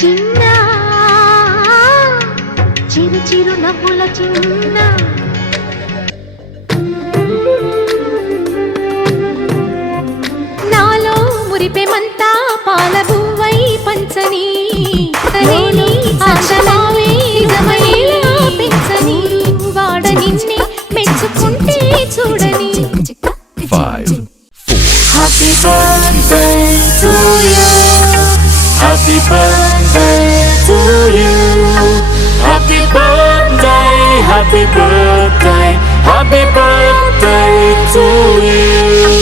చిన్న చిరు చిరు నవ్వుల చిన్న నాలో మురిపెమంతా పాల బువ్వై పంచని ఆశలావే నిజమయ్యేలా పెంచని వాడ నిన్నే మెచ్చుకుంటే చూడని 5, 4. Happy birthday to you. Happy birthday to you. Happy birthday, happy birthday, happy birthday to you.